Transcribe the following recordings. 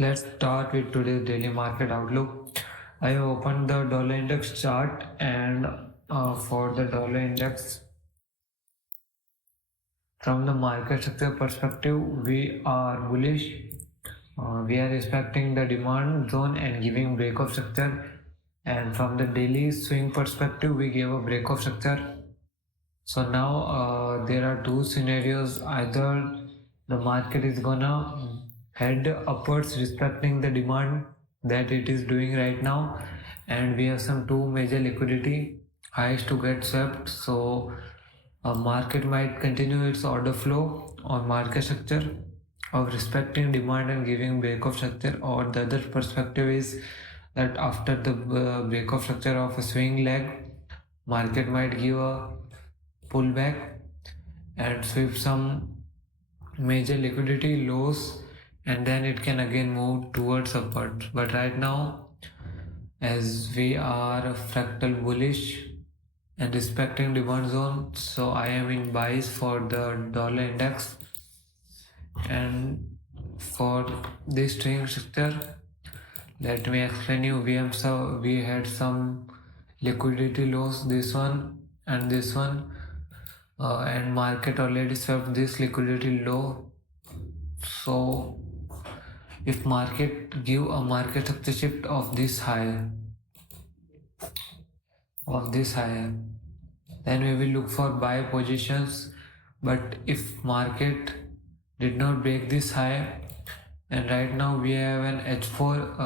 Let's start with today's daily market outlook. I have opened the dollar index chart, and for the dollar index, from the market sector perspective, we are bullish. We are respecting the demand zone and giving break of structure. And from the daily swing perspective, we gave a break of structure. So now there are two scenarios. Either the market is gonna head upwards, respecting the demand that it is doing right now, and we have some two major liquidity highs to get swept. So market might continue its order flow on market structure of respecting demand and giving break of structure, or the other perspective is that after the break of structure of a swing leg, market might give a pullback and sweep some major liquidity lows, and then it can again move towards upward. But right now, as we are fractal bullish and respecting demand zone, so I am in buys for the dollar index. And for this string structure, let me explain you. We had some liquidity lows, this one and this one, and market already swept this liquidity low. So if market give a market structure shift of this higher, then we will look for buy positions. But if market did not break this high, and right now we have an H4,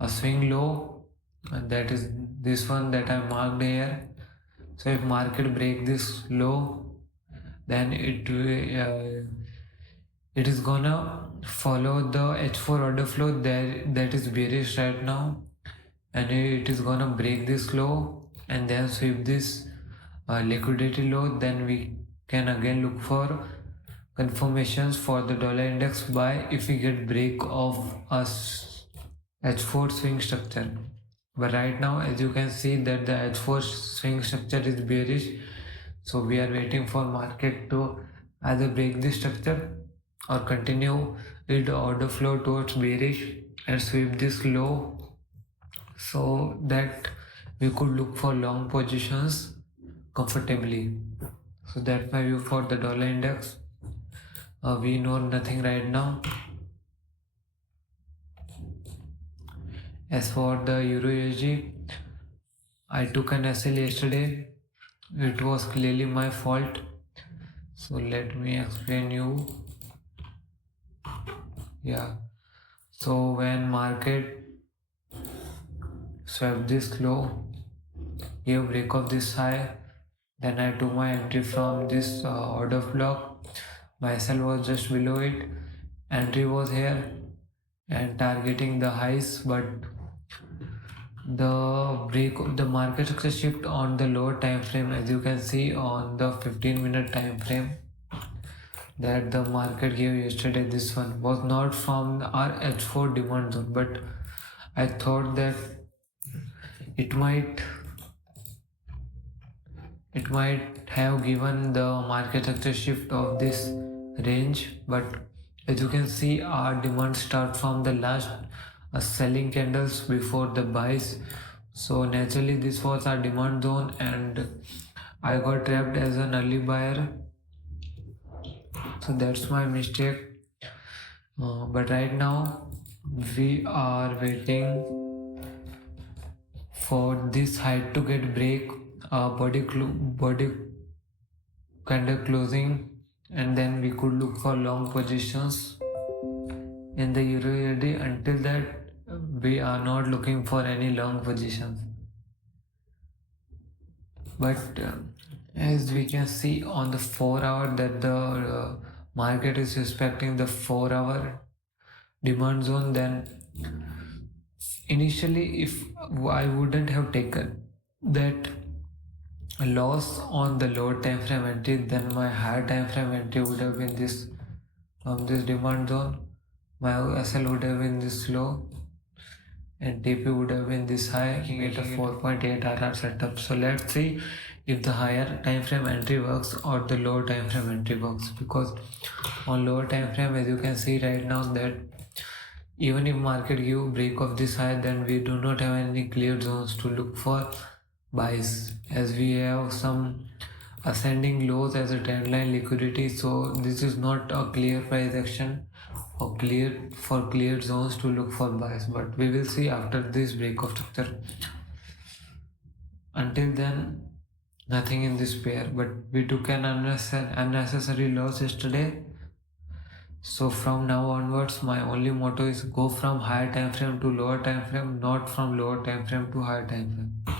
a swing low, and that is this one that I marked here. So if market break this low, then it is gonna follow the H4 order flow that is bearish right now, and it is gonna break this low and then sweep this liquidity low. Then we can again look for confirmations for the dollar index buy if we get break of a H4 swing structure. But right now, as you can see, that the H4 swing structure is bearish, so we are waiting for market to either break this structure or continue with the order flow towards bearish and sweep this low, so that we could look for long positions comfortably. So that's my view for the dollar index. We know nothing right now. As for the Euro USD, I took an SL yesterday. It was clearly my fault. So let me explain you. Yeah. So when market swept this low, gave break of this high, then I took my entry from this order block. My SL was just below it. Entry was here and targeting the highs, but the market structure shift on the lower time frame, as you can see on the 15-minute time frame that the market gave yesterday, this one was not from our H4 demand zone, but I thought that it might have given the market structure shift of this range. But as you can see, our demand start from the last selling candles before the buys, so naturally this was our demand zone and I got trapped as an early buyer, so that's my mistake. But right now we are waiting for this height to get break, body candle closing, and then we could look for long positions in the Euro USD. Until that, we are not looking for any long positions. But as we can see on the 4 hour, that the market is respecting the 4 hour demand zone, then initially if I wouldn't have taken that loss on the lower time frame entry, then my higher time frame entry would have been this from this demand zone. My SL would have been this low and TP would have been this high, making it a 4.8 RR setup. So let's see if the higher time frame entry works or the lower time frame entry works, because on lower time frame, as you can see right now, that Even if market give break of this high, then we do not have any clear zones to look for buys, as we have some ascending lows as a trend line liquidity. So this is not a clear price action or clear zones to look for buys, but we will see after this break of structure. Until then, nothing in this pair, but we took an unnecessary loss yesterday. So from now onwards, my only motto is go from higher time frame to lower time frame, not from lower time frame to higher time frame.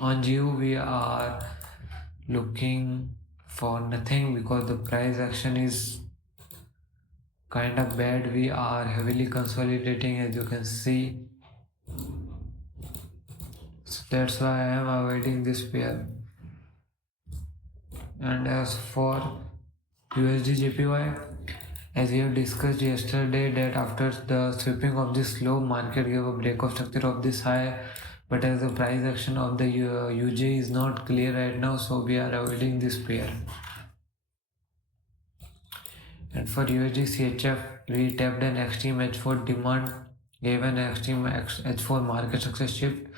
On Geo, we are looking for nothing because the price action is kind of bad. We are heavily consolidating, as you can see. So that's why I am avoiding this pair. And as for USD JPY, as we have discussed yesterday, that after the sweeping of this low, market gave a breakout structure of this high, but as the price action of the UJ is not clear right now, so we are avoiding this pair. And for USD CHF, we tapped an extreme H4 demand, gave an extreme H4 market success shift.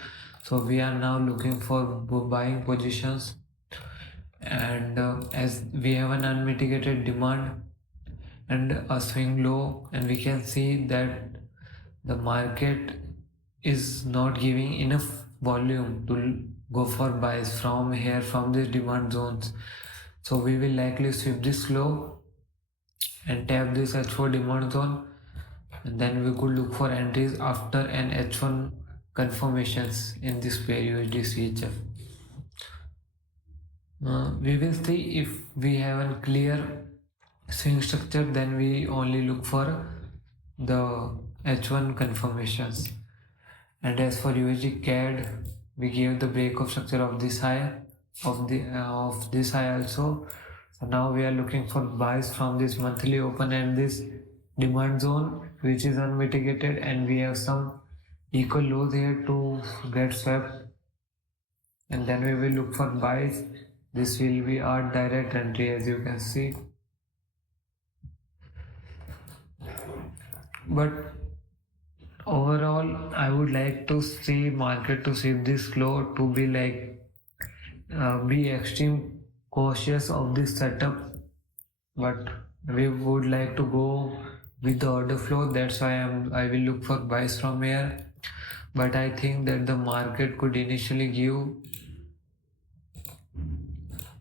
So we are now looking for buying positions, and as we have an unmitigated demand and a swing low, and we can see that the market is not giving enough volume to go for buys from here, from these demand zones. So we will likely sweep this low and tap this H4 demand zone, and then we could look for entries after an H1 confirmations in this pair USD CHF. We will see if we have a clear swing structure, then we only look for the H1 confirmations. And as for USD CAD, we gave the break of structure of this high, of this high also. So now we are looking for buys from this monthly open and this demand zone, which is unmitigated, and we have some equal lows here to get swept, and then we will look for buys. This will be our direct entry, as you can see. But overall, I would like to see market to see this low to be like be extreme cautious of this setup, but we would like to go with the order flow. That's why I will look for buys from here. But I think that the market could initially give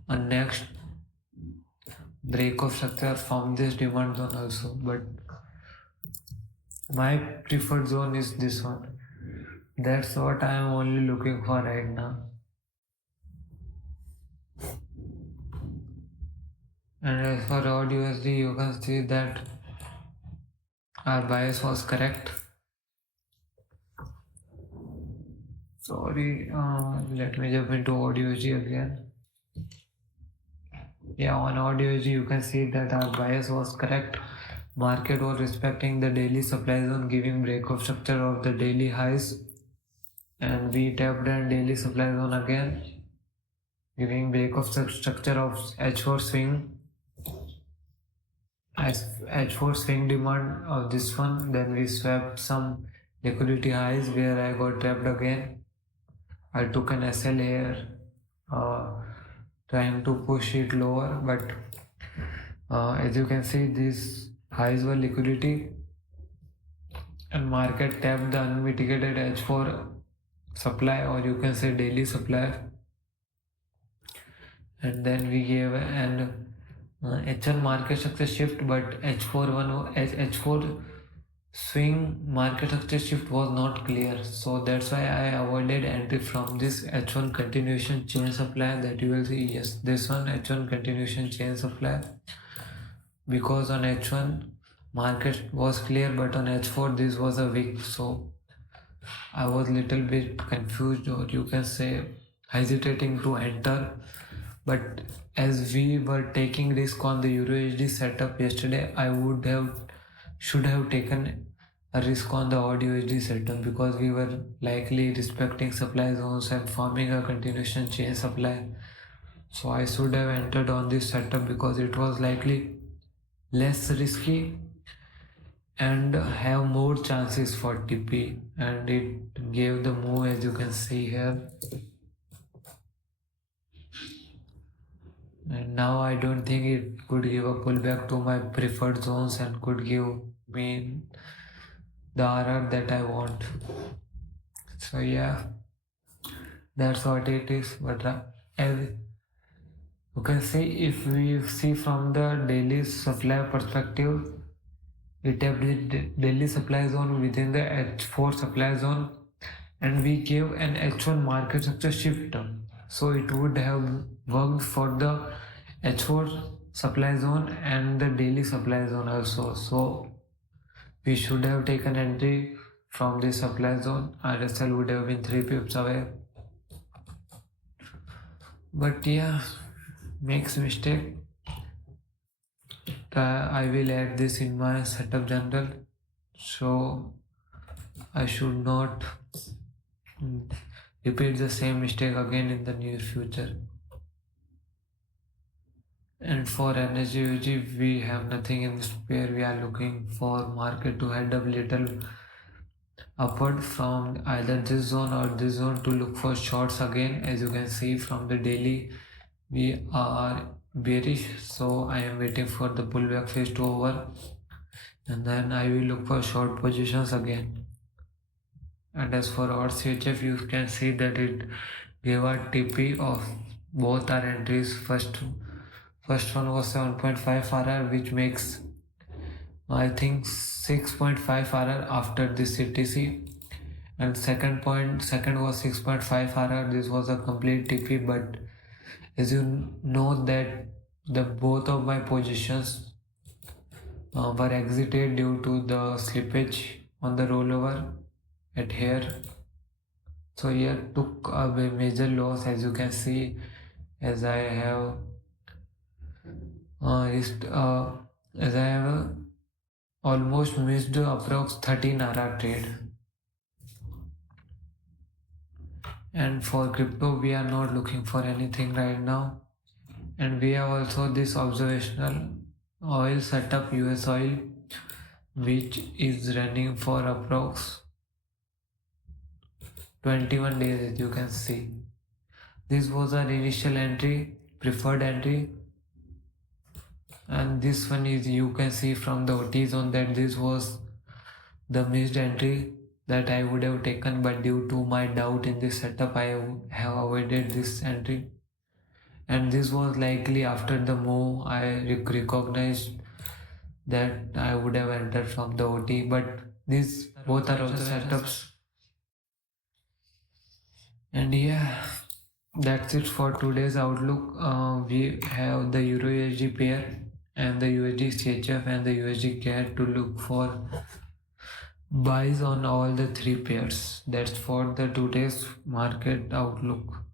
a next break of structure from this demand zone also, but my preferred zone is this one. That's what I am only looking for right now. And as for odd USD, you can see that our bias was correct. Sorry, let me jump into odd USD again. Yeah, on odd USD you can see that our bias was correct. Market was respecting the daily supply zone, giving break of structure of the daily highs, and we tapped the daily supply zone again, giving break of structure of H4 swing, as H4 swing demand of this one. Then we swept some liquidity highs where I got trapped again. I took an SL here, trying to push it lower, but as you can see, these highs were liquidity, and market tapped the unmitigated H4 supply, or you can say daily supply, and then we gave an H1 market structure shift, but H4 swing market structure shift was not clear, so that's why I avoided entry from this H1 continuation chain supply. That you will see, yes, this one H1 continuation chain supply, because on H1 market was clear, but on H4 this was a wick, so I was little bit confused, or you can say hesitating to enter. But as we were taking risk on the Euro USD setup yesterday, I should have taken a risk on the odd USD setup, because we were likely respecting supply zones and forming a continuation chain supply. So I should have entered on this setup because it was likely less risky, and have more chances for TP, and it gave the move as you can see here. And now I don't think it could give a pullback to my preferred zones and could give me the RR that I want. So yeah, that's what it is. But as you can see, if we see from the daily supply perspective, we tapped the daily supply zone within the H4 supply zone, and we gave an H1 market structure shift. So it would have worked for the H4 supply zone and the daily supply zone also. So we should have taken entry from the supply zone. RSL would have been 3 pips away. But yeah, makes mistake. I will add this in my setup general, so I should not repeat the same mistake again in the near future. And for energy UG, we have nothing in this pair. We are looking for market to head up little upward from either this zone or this zone to look for shorts again. As you can see from the daily, we are bearish, so I am waiting for the pullback phase to over, and then I will look for short positions again. And as for our CHF, you can see that it gave a TP of both our entries. First one was 7.5 RR, which makes I think 6.5 RR after this CTC, and second was 6.5 RR. This was a complete TP, but as you know that the both of my positions were exited due to the slippage on the rollover at here. So here took a major loss, as you can see, as I have almost missed approx 13 RR trade. And for crypto, we are not looking for anything right now, and we have also this observational oil setup, US oil, which is running for approx 21 days. As you can see, this was our initial entry, preferred entry, and this one is, you can see from the OT zone that this was the missed entry that I would have taken, but due to my doubt in this setup, I have avoided this entry. And this was likely after the move. I recognized that I would have entered from the OT, but these both are also setups. And yeah, that's it for today's outlook. We have the Euro USD pair and the USD CHF and the USD CAD to look for buys on all the three pairs. That's for the today's market outlook.